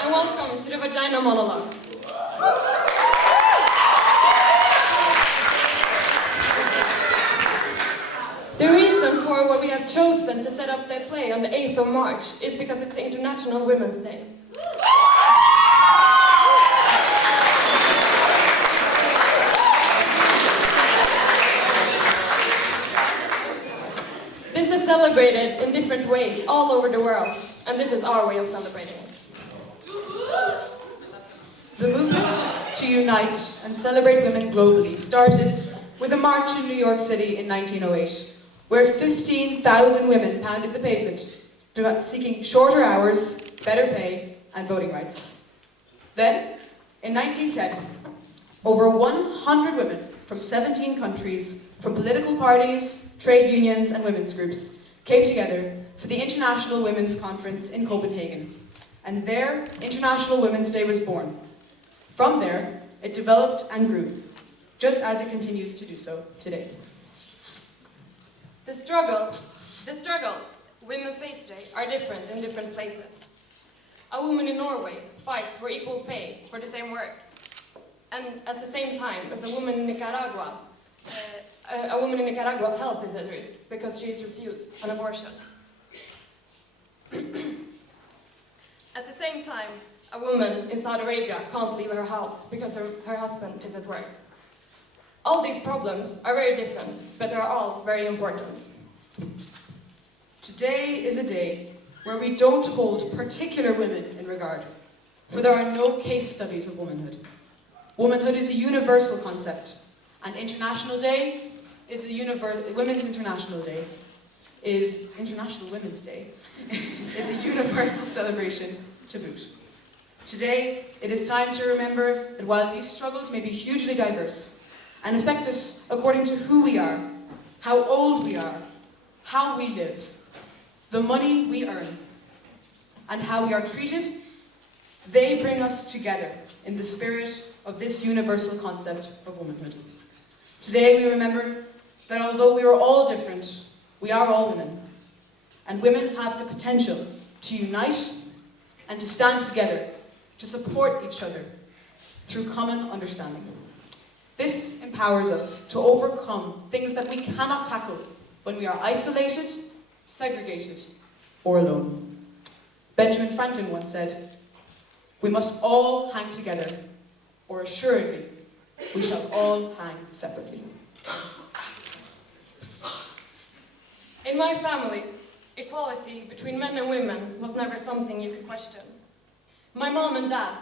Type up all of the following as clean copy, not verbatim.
and welcome to the Vagina Monologues. The reason for why we have chosen to set up the play on the 8th of March is because it's the International Women's Day. This is celebrated in different ways all over the world, and this is our way of celebrating it. The movement to unite and celebrate women globally started with a march in New York City in 1908, where 15,000 women pounded the pavement, seeking shorter hours, better pay, and voting rights. Then, in 1910, over 100 women from 17 countries, from political parties, trade unions, and women's groups, came together for the International Women's Conference in Copenhagen. And there, International Women's Day was born. From there, it developed and grew, just as it continues to do so today. The struggles women face today are different in different places. A woman in Norway fights for equal pay for the same work. And at the same time, as a woman in Nicaragua, Nicaragua's health is at risk because she is refused an abortion. At the same time, a woman in Saudi Arabia can't leave her house because her husband is at work. All these problems are very different, but they are all very important. Today is a day where we don't hold particular women in regard, for there are no case studies of womanhood. Womanhood is a universal concept, and International Day is Women's International Day is International Women's Day is a universal celebration to boot. Today, it is time to remember that while these struggles may be hugely diverse and affect us according to who we are, how old we are, how we live, the money we earn, and how we are treated, they bring us together in the spirit of this universal concept of womanhood. Today, we remember that although we are all different, we are all women, and women have the potential to unite and to stand together to support each other through common understanding. This empowers us to overcome things that we cannot tackle when we are isolated, segregated, or alone. Benjamin Franklin once said, "We must all hang together, or assuredly we shall all hang separately." In my family, equality between men and women was never something you could question. My mom and dad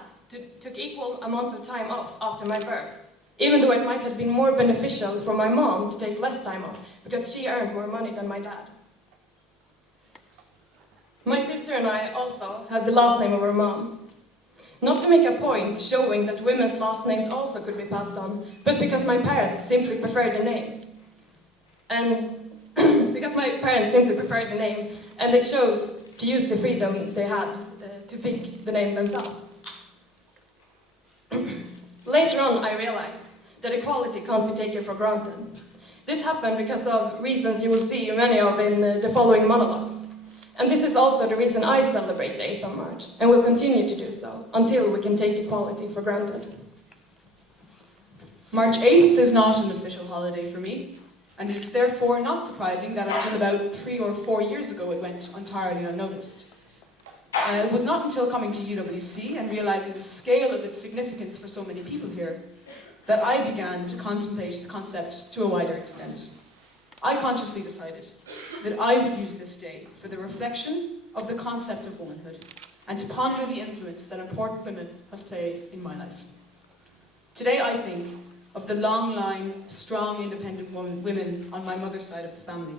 took equal amount of time off after my birth, even though it might have been more beneficial for my mom to take less time off, because she earned more money than my dad. My sister and I also have the last name of our mom. Not to make a point showing that women's last names also could be passed on, but because my parents simply preferred the name. And because my parents simply preferred the name, and they chose to use the freedom they had to pick the name themselves. Later on, I realized that equality can't be taken for granted. This happened because of reasons you will see many of in the following monologues. And this is also the reason I celebrate the 8th of March, and will continue to do so until we can take equality for granted. March 8th is not an official holiday for me, and it is therefore not surprising that until about 3 or 4 years ago it went entirely unnoticed. It was not until coming to UWC and realizing the scale of its significance for so many people here that I began to contemplate the concept to a wider extent. I consciously decided that I would use this day for the reflection of the concept of womanhood and to ponder the influence that important women have played in my life. Today I think of the long line of strong, independent women on my mother's side of the family.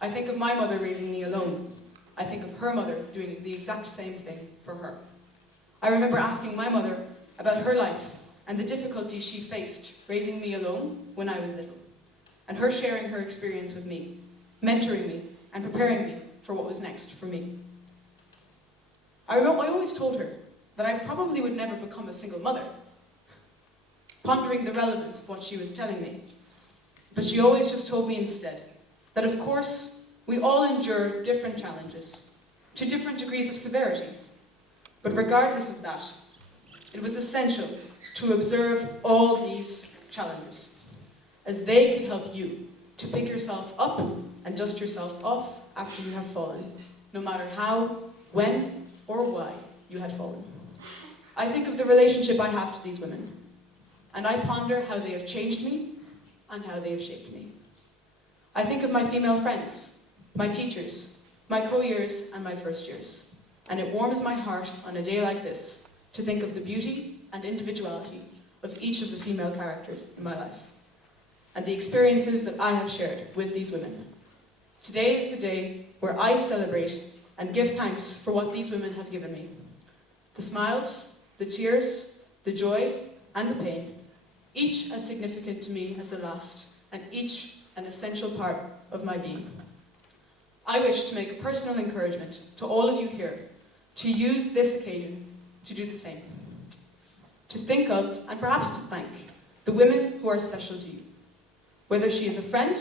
I think of my mother raising me alone. I think of her mother doing the exact same thing for her. I remember asking my mother about her life and the difficulties she faced raising me alone when I was little, and her sharing her experience with me, mentoring me, and preparing me for what was next for me. I always told her that I probably would never become a single mother, pondering the relevance of what she was telling me. But she always just told me instead that, of course, we all endure different challenges, to different degrees of severity. But regardless of that, it was essential to observe all these challenges, as they can help you to pick yourself up and dust yourself off after you have fallen, no matter how, when, or why you had fallen. I think of the relationship I have to these women, and I ponder how they have changed me and how they have shaped me. I think of my female friends, my teachers, my co-years and my first years, and it warms my heart on a day like this to think of the beauty and individuality of each of the female characters in my life, and the experiences that I have shared with these women. Today is the day where I celebrate and give thanks for what these women have given me. The smiles, the tears, the joy, and the pain, each as significant to me as the last, and each an essential part of my being. I wish to make a personal encouragement to all of you here to use this occasion to do the same. To think of, and perhaps to thank, the women who are special to you. Whether she is a friend,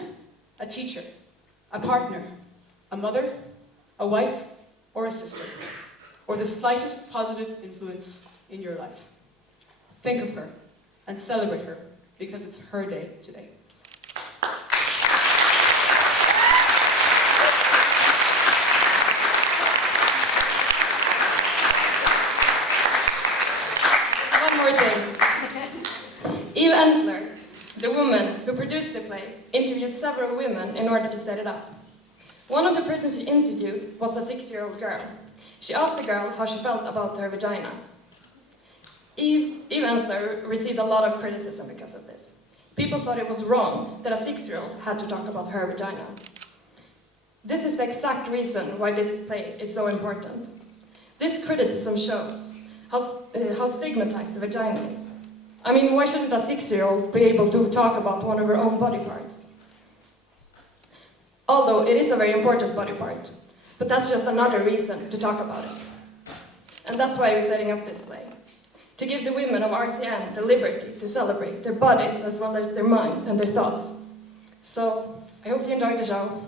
a teacher, a partner, a mother, a wife, or a sister, or the slightest positive influence in your life. Think of her and celebrate her, because it's her day today. One more thing. Eve Ensler, the woman who produced the play, interviewed several women in order to set it up. One of the persons she interviewed was a 6-year-old girl. She asked the girl how she felt about her vagina. Eve Ensler received a lot of criticism because of this. People thought it was wrong that a 6-year-old had to talk about her vagina. This is the exact reason why this play is so important. This criticism shows how stigmatized the vagina is. I mean, why shouldn't a 6-year-old be able to talk about one of her own body parts? Although it is a very important body part, but that's just another reason to talk about it. And that's why we're setting up this play. To give the women of RCN the liberty to celebrate their bodies as well as their mind and their thoughts. So, I hope you enjoyed the show.